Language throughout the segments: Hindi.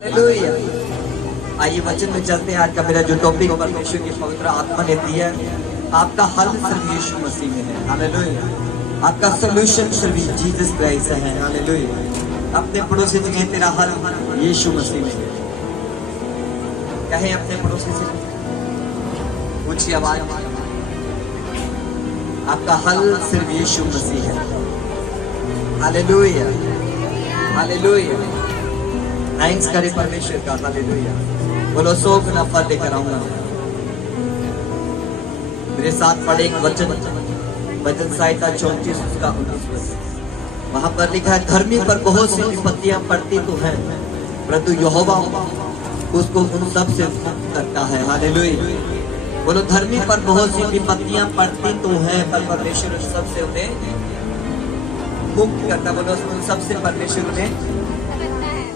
हालेलुया। आइए वचन में चलते हैं। आज का मेरा जो टॉपिक परमेश्वर की पवित्र आत्मा ने दिया है, आपका हल सिर्फ यीशु मसीह में है। हालेलुया। आपका सोल्यूशन सिर्फ जीसस क्राइस्ट है। हालेलुया। अपने पड़ोसी से कहें तेरा हल यीशु मसीह में है। कहें अपने पड़ोसी से, ऊंची आवाज में, आपका हल सिर्फ यीशु मसीह है। हालेलुया। हालेलुया। थैंक्स करें परमेश्वर का। हालेलुया। बोलो 100 गुना फल लेकर आऊंगा। मेरे साथ पढ़े एक वचन, वचन संहिता 34 उसका 19। वहां पर लिखा है, धर्मी पर बहुत सी विपत्तियां पड़ती तो हैं, परंतु यहोवा उसको उन सब से मुक्त करता है। हालेलुया। बोलो धर्मी पर बहुत सी विपत्तियां पड़ती तो हैं, पर परमेश्वर उन सब से उन्हें मुक्त करता। बोलो उन सब से परमेश्वर उन्हें।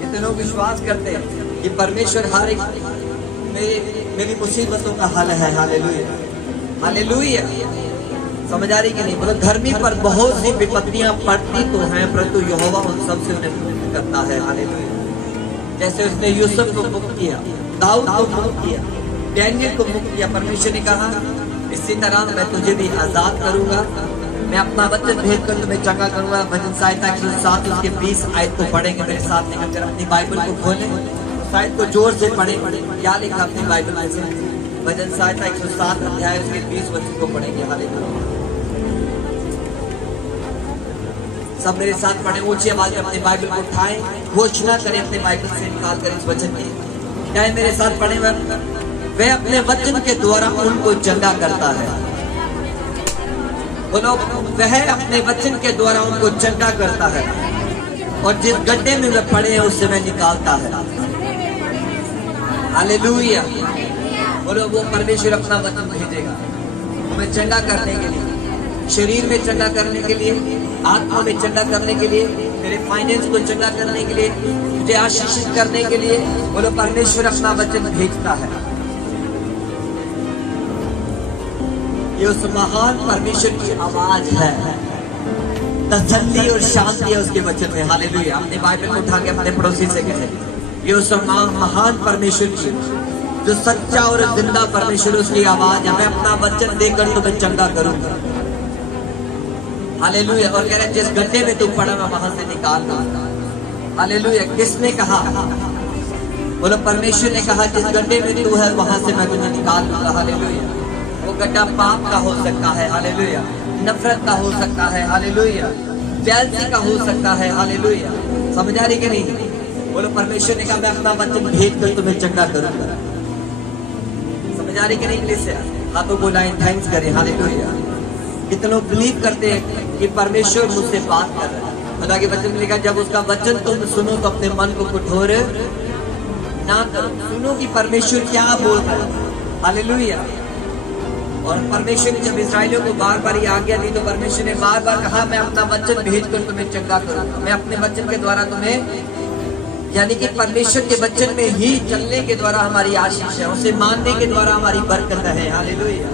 जितने लोग विश्वास करते हैं कि परमेश्वर हर एक मेरी मुसीबतों का हल है। हालेलुया। हालेलुया। समझ आ रही कि नहीं? बोलो धर्मी पर बहुत सी विपत्तियां पड़ती तो हैं, परंतु यहोवा उन सब से उन्हें मुक्त करता है। हालेलुया। जैसे उसने यूसुफ को मुक्त किया, दाऊद को मुक्त किया, डैनियल को मुक्त किया। परमेश्वर ने कहा इसी तरह मैं तुझे भी आजाद करूंगा, मैं अपना वचन भेज कर तुम्हें चंगा करूंगा। वचन संहिता 107 उसके 20 आयत को पढ़ेंगे मेरे साथ। निकल कर अपनी बाइबल को खोलें, शायद को जोर से पढ़े। क्या लिखा अपनी बाइबल में से? वचन संहिता 107 अध्याय उसके 20 वचन को पढ़ेंगे। हालेलुया। सब मेरे साथ पढ़े, ऊंची आवाज में अपनी बाइबल को उठाएं, घोषणा करें अपने बाइबल से निकाल कर इस वचन की। क्या है? मेरे साथ पढ़े, वह अपने वचन के द्वारा उनको चंगा करता है। बोलो वह अपने वचन के द्वारा उनको चंगा करता है, और जिस गड्ढे में वे पड़े हैं उससे वह निकालता है। हालेलुया। बोलो वो परमेश्वर अपना वचन भेजेगा तुम्हें चंगा करने के लिए, शरीर में चंगा करने के लिए, आत्मा में चंगा करने के लिए, तेरे फाइनेंस को चंगा करने के लिए, तुझे आशीषित करने के लिए। बोलो परमेश्वर अपना वचन भेजता है। ये उस महान परमेश्वर की आवाज है। तसल्ली और शांति है उसके वचन में। हालेलुया। अपने बाइबल को उठा के अपने पड़ोसी से कहे, ये उस महान परमेश्वर की, जो सच्चा और जिंदा परमेश्वर, उसकी आवाज है। मैं अपना वचन देकर तुम्हें चंगा करूंगा। हालेलुया। और कह रहे जिस गड्ढे में तुम पड़ा मैं वहां से निकाल दूंगा। हालेलुया। किसने कहा? बोलो परमेश्वर ने कहा जिस गड्ढे में तू है वहां से मैं तुम्हें निकाल दूंगा। हालेलुया। वो गड्ढा पाप का हो सकता है। हालेलुया। नफरत का हो सकता है। हालेलुया। जेलसी का हो सकता है। हालेलुया। समझ आ रही कि नहीं? बोलो परमेश्वर ने कहा मैं अपना वचन भेज कर तुम्हें चंगा करूंगा। समझ आ रही कि नहीं? प्लीज से हाथों को लाइन थैंक्स करें। हालेलुया। कितने लोग बिलीव करते हैं कि परमेश्वर मुझसे बात कर रहा है? खुदा के वचन में लिखा जब उसका वचन तुम सुनो तो अपने मन को कठोर ना करो। सुनो कि परमेश्वर क्या बोल रहा है। हालेलुया। और परमेश्वर ने जब इस्राएलियों को बार बार ये आज्ञा दी तो परमेश्वर ने बार बार कहा मैं अपना वचन भेजकर तुम्हें चंगा करूंगा। मैं अपने वचन के द्वारा तुम्हें, यानी कि परमेश्वर के वचन में ही चलने के द्वारा हमारी आशीष है, उसे मानने के द्वारा हमारी बरकत है। हालेलुया।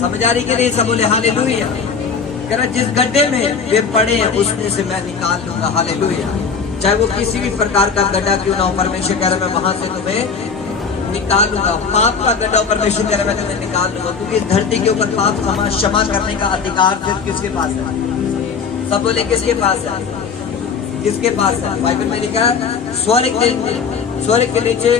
समझ आ रही कि नहीं? सब बोले हालेलुया। कह रहा जिस गड्ढे में वे पड़े हैं उसमें से मैं निकाल लूंगा। हालेलुया। चाहे वो किसी भी प्रकार का गड्ढा क्यों ना हो, परमेश्वर कह रहा मैं वहां से तुम्हें निकालूंगा। पाप का गड्ढा परमेश्वर कह रहा मैं तुम्हें निकाल लूंगा, क्योंकि इस धरती के ऊपर पाप क्षमा करने का अधिकार सिर्फ किसके पास है? सब बोले किसके पास है? किसके पास है? बाइबल में लिखा है स्वर्ग के नीचे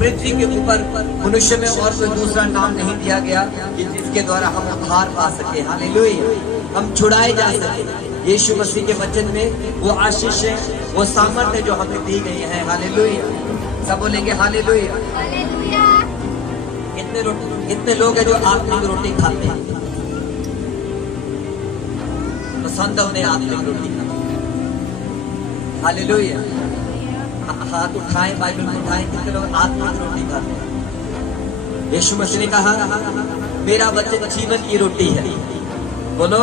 पृथ्वी के ऊपर मनुष्य में और कोई दूसरा नाम नहीं दिया गया कि जिसके द्वारा हम उद्धार पा सके। हालेलुया। हम छुड़ाए जा सके। यीशु मसीह के वचन में वो आशीष है, वो सामर्थ्य जो हमें दी गई है। हालेलुया। सब बोलेंगे हालेलुया। कितने लोग हैं जो आत्मिक रोटी खाते हैं? पसंद है उन्हें आत्मिक रोटी खाना। हालेलुया। हाथ उठाएं, बाइबल में उठाएं। कितने लोग आत्मिक रोटी खाते हैं? यीशु मसीह ने कहा मेरा वचन जीवन की रोटी है। बोलो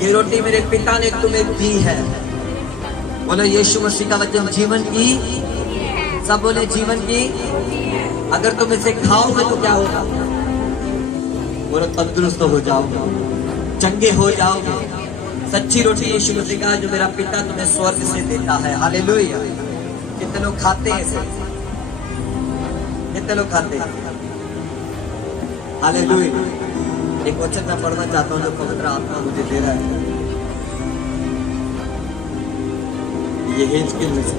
ये रोटी मेरे पिता ने तुम्हें दी है। बोलो यीशु मसीह का वचन जीवन की। सब बोले जीवन की। अगर तुम इसे खाओगे तो क्या होगा? बोलो तंदुरुस्त हो जाओगे, चंगे हो जाओगे। सच्ची रोटी यीशु मसीह का जो मेरा पिता तुम्हें स्वर्ग से देता है। हालेलुया। कितने लोग खाते हैं इसे? कितने लोग खाते हैं? हालेलुया। एक वचन मैं पढ़ना चाहता हूँ जो पवित्र आत्मा मुझे दे रहा है। ये हिजकिय्याह में से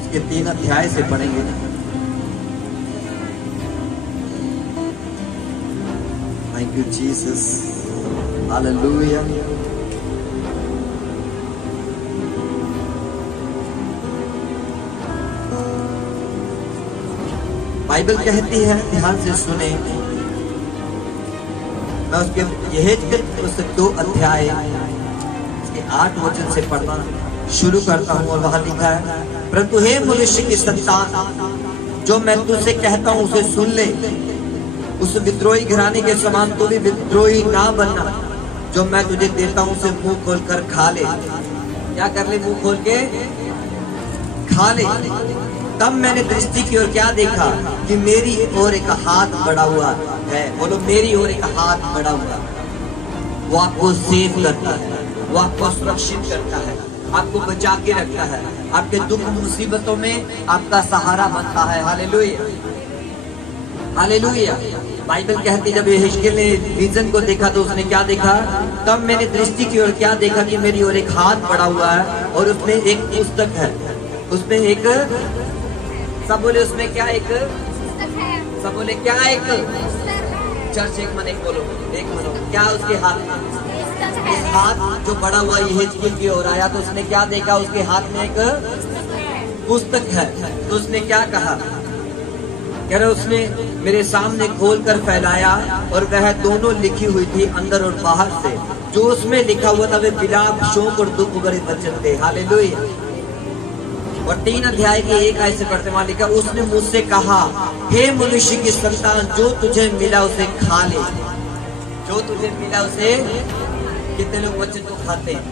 इसके 3 अध्याय से पढ़ेंगे। Thank you Jesus, hallelujah. Bible कहती है, ध्यान से सुने, मैं उसके यहेजकेल उसके 2 अध्याय इसके 8 वचन से पढ़ना शुरू करता हूँ। और वहां लिखा है, परंतु हे मनुष्य की संतान, जो मैं तुझसे कहता हूँ उसे सुन ले। उस विद्रोही घराने के समान तू भी विद्रोही ना बनना। जो मैं तुझे देता हूँ उसे मुंह खोल कर खा ले। क्या कर ले? मुंह खोल के खा ले। तब मैंने दृष्टि की ओर क्या देखा कि मेरी ओर एक हाथ बढ़ा हुआ है। बोलो, मेरी ओर एक हाथ बढ़ा हुआ है। वो आपको सेव करता है, वो आपको सुरक्षित करता है, आपको बचा के रखता है, आपके दुख मुसीबतों में आपका सहारा बनता है। Hallelujah, hallelujah. बाइबल कहती, जब यहेजकेल ने विजन को देखा तो उसने क्या देखा? तब मैंने दृष्टि की ओर क्या देखा कि मेरी ओर एक हाथ बढ़ा हुआ है और उसमें एक पुस्तक है। उसमें एक, सब बोले उसमें क्या? एक, सब बोले क्या? एक चर्च, एक मन, एक बोलो, एक बोलो, क्या उसके हाथ में? इस हाथ जो बड़ा हुआ यहेजकेल की ओर आया तो उसने क्या देखा? उसके हाथ में एक पुस्तक है। तो उसने क्या कहा? कह रहे उसने मेरे सामने खोल कर फैलाया और वह दोनों लिखी हुई थी, अंदर और बाहर से। जो उसमें लिखा हुआ था वे विलाप, शोक और दुख भरे वचन थे। हालेलुया। और 3 अध्याय के 1 आयत से पढ़ते वहां लिखा, उसने मुझसे कहा, हे मनुष्य की संतान, जो तुझे मिला उसे खा ले। जो तुझे मिला उसे, कितने लोग वचन को खाते हैं?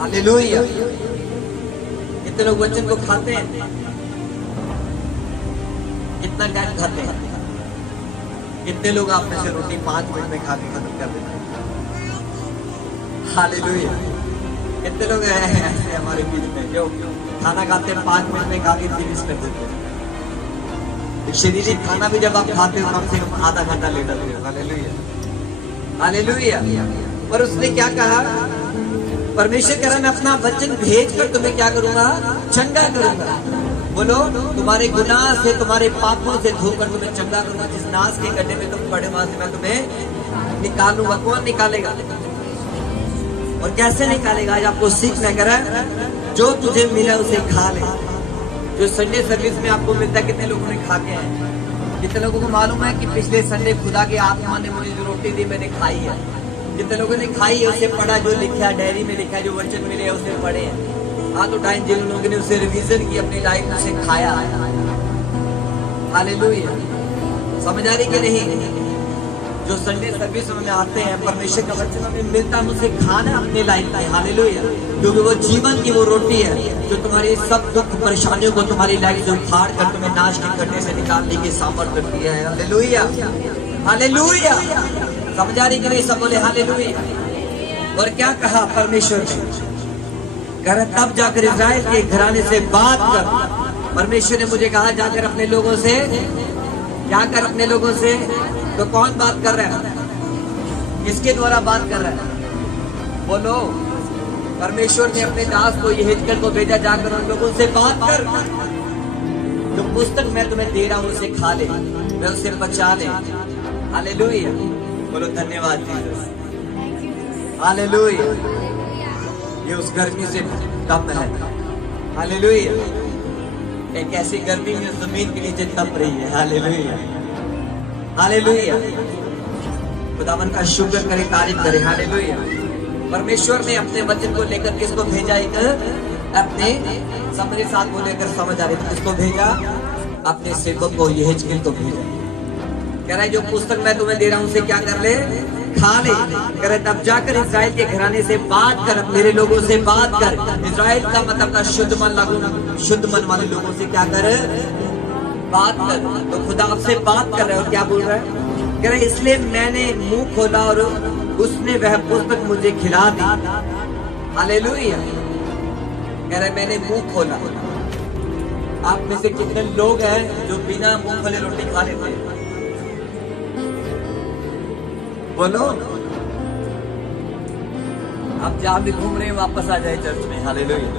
हालेलुया। कितने लोग वचन को खाते हैं? कितना टाइम खाते हैं? कितने लोग आप में से रोटी 5 मिनट में खा के खत्म कर देते हैं? हालेलुया। कितने लोग हैं ऐसे हमारे बीच में जो खाना खाते हैं 5 मिनट में खा के फिनिश कर देते हैं? शरीर खाना भी जब आप खाते हो कम से कम आधा घंटा लेट जाते हो। Hallelujah, hallelujah. पर उसने क्या कहा? परमेश्वर कह रहा है, मैं अपना वचन भेज कर तुम्हें क्या करूंगा? चंगा करूंगा। बोलो, तुम्हारे गुनाह से, तुम्हारे पापों से धोकर तुम्हें चंगा करूंगा। जिस नाश के गड्ढे में तुम पड़े वहां से मैं तुम्हें निकालूंगा। कौन निकालेगा और कैसे निकालेगा? आज आपको सीखना करा, जो तुझे मिला उसे खा ले। जो संडे सर्विस में आपको मिलता है, कितने लोगों ने खा के हैं? कितने लोगों को मालूम है कि पिछले संडे खुदा के आत्मा ने मुझे जो रोटी दी मैंने खाई है? कितने लोगों ने खाई है? उसे पढ़ा, जो लिखा है डायरी में लिखा है, जो वचन मिले है उसे पढ़े हैं। हाथ उठाएं जिन लोगों ने उसे रिवीजन की, अपनी लाइफ में उसे खाया। हालेलुया। समझ आ रही कि नहीं? जो संडे सर्विस में आते हैं, परमेश्वर का वचन हमें मिलता है, उसे खाना अपने लाइफ में। हालेलुया। क्योंकि वो जीवन की वो रोटी है जो तुम्हारी सब दुख परेशानियों को तुम्हारी लाइफ से उखाड़ कर तुम्हें नाश के गड्ढे से निकालने की सामर्थ्य करती है। Hallelujah, hallelujah. समझ आ रही कि नहीं? सब बोले हालेलुया। और क्या कहा परमेश्वर ने? कह तब जाकर इस्राएल के घराने से बात कर। परमेश्वर ने मुझे कहा, जाकर अपने लोगों से क्या कर? अपने लोगों से। तो कौन बात कर रहा है? किसके द्वारा बात कर रहा है? बोलो। परमेश्वर ने अपने दास को यहेजकेल को भेजा, जाकर उन लोगों से बात कर। जो पुस्तक मैं तुम्हें दे रहा हूं उसे खा ले, मैं उसे बचा ले। हालेलुया। बोलो धन्यवाद जीसस। हालेलुया। ये उस गर्मी से तप है। हालेलुया। एक ऐसी गर्मी में जमीन के नीचे तप रही है। Hallelujah, hallelujah. खुदावन का शुक्र करे, तारीफ करे। हालेलुया। परमेश्वर ने अपने वचन को लेकर किसको भेजा? एक अपने समझे साथ बोले, अगर समझ आ रही तो किसको भेजा? अपने सेवक को यहेजकेल को भेजा। कह रहा है जो पुस्तक मैं तुम्हें दे रहा हूं उसे क्या कर ले? खा ले। कह रहे तब जाकर इस्राएल के घराने से बात कर, मेरे लोगों से बात कर। इस्राएल का मतलब था शुद्ध मन लागू, शुद्ध मन वाले लोगों से क्या कर? बात कर। तो खुदा आपसे बात कर रहा है और क्या बोल रहा है? कह रहे इसलिए मैंने मुंह खोला और उसने वह पुस्तक मुझे खिला दी। हालेलुया। कह रहे मैंने मुंह खोला। आप में से कितने लोग हैं जो बिना मुंह खोले रोटी खा लेते हैं? बोलो। आप जहां भी घूम रहे हैं वापस आ जाए चर्च में। Hallelujah,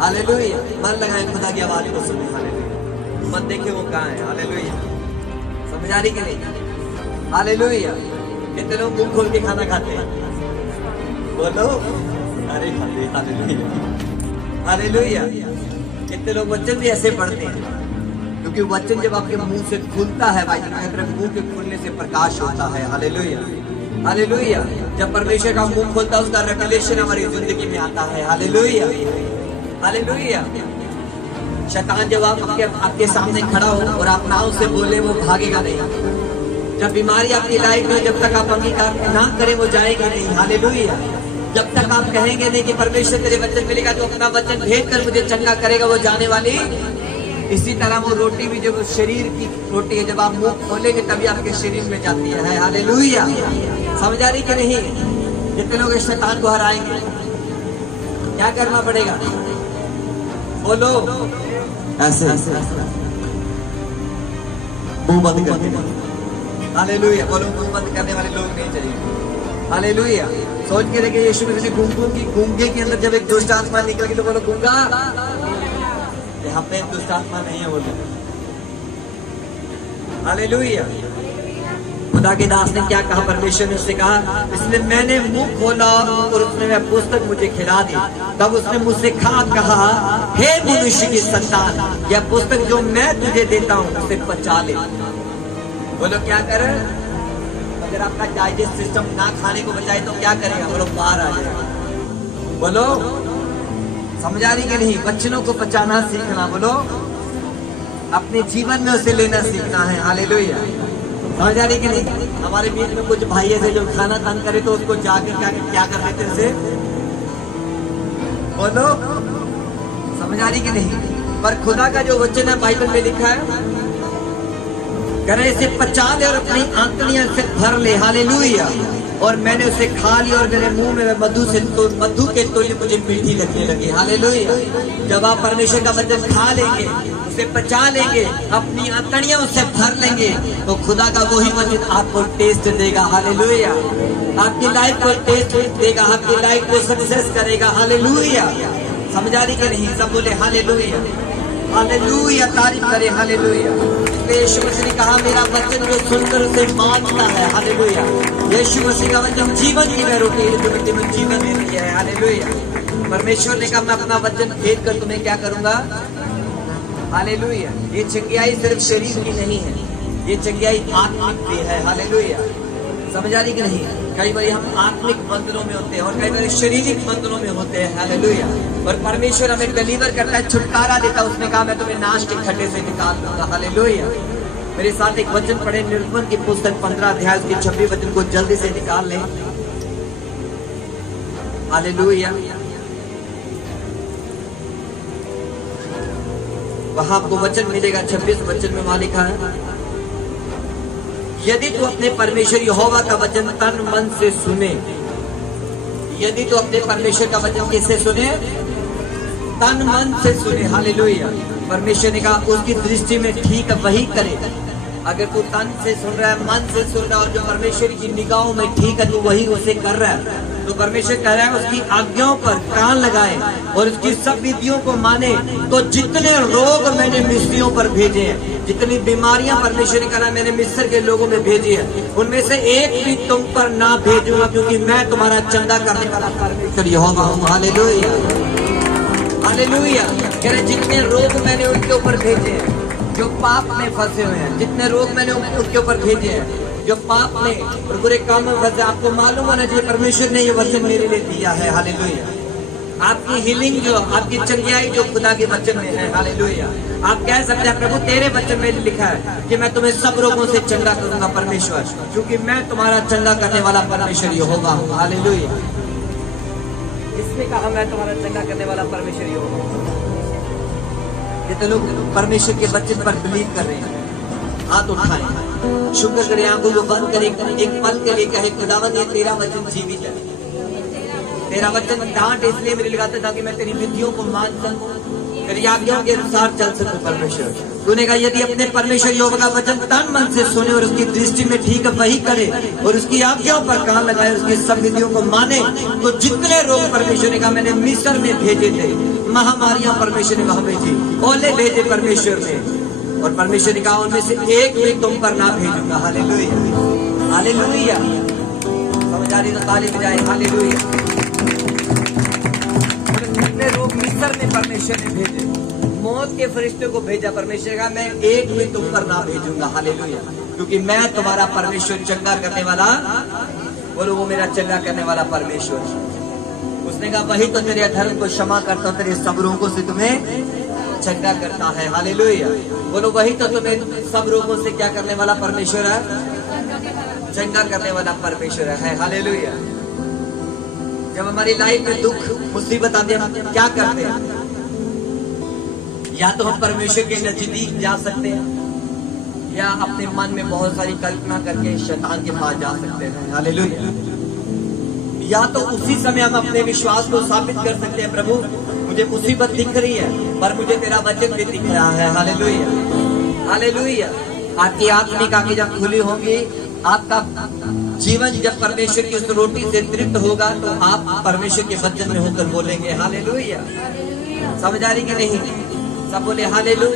hallelujah. मन लगाए खुदा की आवाज को सुने। हालेलुया। मत देखे वो कहाँ है। हालेलुया। समझ आ रही कि नहीं? हालेलुया। कितने लोग मुंह खोल के खाना खाते हैं? बोलो। अरे हालेलुया, हालेलुया। कितने लोग वचन भी ऐसे पढ़ते हैं, क्योंकि वचन जब आपके मुंह से खुलता है भाई, मुंह के खुलने से प्रकाश होता है। Hallelujah, hallelujah. जब परमेश्वर का मुंह खोलता है उसका रेवलेशन हमारी जिंदगी में आता है। Hallelujah, hallelujah. शैतान जब आपके सामने खड़ा हो और आप नाव से बोले, वो भागेगा नहीं। जब बीमारी आपकी लाइफ में, जब तक आप अंगीकार ना करें वो जाएगी नहीं। हालेलुया। जब तक आप कहेंगे नहीं कि परमेश्वर तेरे वचन मिलेगा तो अपना वचन भेज कर मुझे चंगा करेगा, वो जाने वाली। इसी तरह वो रोटी भी जब शरीर की रोटी है, जब आप मुंह खोलेंगे तभी आपके शरीर में जाती है। हालेलुया। समझ आ रही कि नहीं? जितने लोग इस शैतान को हराएंगे क्या करना पड़ेगा? बोलो। ऐसे मुंह बंद करके। हालेलुया। बोलो, मुंह बंद करने वाले लोग नहीं चाहिए। हालेलुया। सोच के देखिए, यीशु ने गूंगे के अंदर जब एक दुष्ट आत्मा निकल गई तो बोलो गूंगा। यहाँ पे दुष्ट आत्मा नहीं है, बोलो। हालेलुया। खुदा के दास ने क्या कहा? परमेश्वर ने उससे कहा, इसलिए मैंने मुंह खोला और उसने वह पुस्तक मुझे खिला दी। तब उसने मुझसे कहा, हे मनुष्य की संतान, यह पुस्तक जो मैं तुझे देता हूँ उसे पचा ले। बोलो क्या करे? अगर आपका डाइजेस्ट सिस्टम ना खाने को बचाए तो क्या करेगा? बोलो बाहर आ जाएगा। बोलो। समझ आ रही कि नहीं? वचनों को पचाना सीखना। बोलो। अपने जीवन में उसे लेना सीखना है। हालेलुया। समझ आ रही कि नहीं? हमारे बीच में कुछ भाई ऐसे जो खाना तंग करे तो उसको जाकर क्या कर लेते उसे? बोलो। समझ आ रही कि नहीं? पर खुदा का जो वचन है बाइबल में लिखा है, करे इसे पचा ले और अपनी आंतड़ियां से भर ले। हालेलुया। और मैंने उसे खा लिया और मेरे मुंह में मधु के तुल्य मुझे मीठी लगने लगी। हालेलुया। जब आप परमेश्वर का वचन खा लेंगे, उसे पचा लेंगे, अपनी आंतड़ियां उससे भर लेंगे, तो खुदा का वही वचन आपको टेस्ट देगा। हालेलुया। आपकी लाइफ को टेस्ट देगा, आपकी लाइफ को सक्सेस करेगा। हालेलुया। समझ आ रही कि नहीं? सब बोले हालेलुया, हालेलुया। तारीफ करे। हालेलुया। यीशु मसीह ने कहा, मेरा वचन जो सुनकर उसे मानता है। हालेलुया। यीशु मसीह का वचन जीवन की वह रोटी है जो तुम्हें जीवन देती है। हालेलुया। परमेश्वर ने कहा, मैं अपना वचन भेज कर तुम्हें क्या करूंगा? हालेलुया। ये चंगियाई सिर्फ शरीर की नहीं है, ये चंगियाई आत्मिक भी है। हालेलुया। समझ आ रही कि नहीं? कई बार हम आत्मिक बंधनों में होते हैं और कई बार शारीरिक बंधनों में होते हैं। हालेलुया। और परमेश्वर हमें डिलीवर करता है, छुटकारा देता है। उसने कहा, मैं तुम्हें नाश के खड्डे से निकाल दूंगा। हालेलुया। मेरे साथ एक वचन पढ़े, निर्गमन की पुस्तक 15 अध्याय के 26 वचन को जल्दी से निकाल लें। हालेलुया। वहां आपको वचन मिलेगा 26 वचन में वहां लिखा है, यदि तू अपने परमेश्वर यहोवा का वचन तन मन से सुने। यदि तू अपने परमेश्वर का वचन किससे सुने? तन मन से सुने। हालेलुया। परमेश्वर ने कहा उसकी दृष्टि में ठीक वही करे। अगर तू तन से सुन रहा है, मन से सुन रहा है और जो परमेश्वर की निगाहों में ठीक है, तू वही उसे कर रहा है, तो परमेश्वर कह रहा है उसकी आज्ञाओं पर कान लगाए और उसकी सब विधियों को माने, तो जितने रोग मैंने मिस्रियों पर भेजे हैं, जितनी बीमारियां परमेश्वर ने कहा मैंने मिस्र के लोगों में भेजी है, उनमें से एक भी तुम पर ना भेजूंगा, क्योंकि मैं तुम्हारा चंगा करने वाला परमेश्वर यहोवा हूं। Hallelujah, hallelujah. कह रहे जितने रोग मैंने उनके ऊपर भेजे हैं जो पाप में फंसे हुए हैं, जितने रोग मैंने उनके ऊपर भेजे हैं जो पाप में और बुरे काम में फंसे। आपको मालूम होना चाहिए परमेश्वर ने ये वचन मेरे लिए दिया है। हालेलुया। आपकी हीलिंग जो, आपकी चंगियाई जो खुदा के वचन में है। हालेलुया। आप कह सकते हैं प्रभु तेरे वचन में लिखा है कि मैं तुम्हें सब रोगों से चंगा करूंगा परमेश्वर, क्योंकि मैं तुम्हारा चंगा करने वाला परमेश्वर यहोवा हूं। हालेलुया। इसने कहा मैं तुम्हारा चंगा करने वाला परमेश्वर यहोवा हूं। कितने लोग परमेश्वर के वचन पर बिलीव कर रहे हैं? हाथ उठाएं, शुक्र करें, आंखों को बंद करें, एक पल के लिए कहे खुदावन ये तेरा वचन जीवित है, तेरा वचन डांट इसलिए मेरे लगाता ताकि मैं तेरी विधियों को मान सकूं, तेरी आज्ञाओं के अनुसार चल सकूं। परमेश्वर तूने कहा यदि अपने परमेश्वर यहोवा का वचन तन मन से सुने और उसकी दृष्टि में ठीक है वही करे और उसकी आज्ञाओं पर कान लगाए, उसकी सब विधियों को माने, तो जितने रोग परमेश्वर ने कहा मैंने मिस्र में भेजे थे, महामारियां परमेश्वर ने वहां भेजी, ओले भेजे परमेश्वर ने, और परमेश्वर ने कहा उनमें से एक भी तुम पर ना भेजूंगा। Hallelujah, hallelujah. समझ आ रही तो ताली बजाए, हालेलुया। जितने रोग मिस्र में परमेश्वर ने भेजे, मौत के फरिश्ते को भेजा, परमेश्वर का मैं एक भी तुम पर ना भेजूंगा। हालेलुया, क्योंकि मैं तुम्हारा परमेश्वर चंगा करने वाला, बोलो वो मेरा चंगा करने वाला परमेश्वर। उसने कहा वही तो तेरे अधर्म को क्षमा करता हूं, तेरे सब रोगों से तुम्हें चंगा करता है। हालेलुया, बोलो वही तो तुम्हें सब रोगों से क्या करने वाला परमेश्वर है, चंगा करने वाला परमेश्वर है। हालेलुया। जब हमारी लाइफ में दुख मुसीबत आती है हम क्या करते हैं, या तो हम परमेश्वर के नजदीक जा सकते हैं या अपने मन में बहुत सारी कल्पना करके शैतान के पास जा सकते हैं। हालेलुया। या तो उसी समय हम अपने विश्वास को साबित कर सकते हैं, प्रभु मुझे मुसीबत दिख रही है पर मुझे तेरा वचन भी दिख रहा है। Hallelujah, hallelujah. आपकी आत्मिक आंखें जब खुली होंगी, आपका जीवन जब परमेश्वर की उस रोटी से तृप्त होगा तो आप परमेश्वर के वचन में होकर बोलेंगे हालेलुया। समझ आ रही कि नहीं? सब बोले हालेलुया।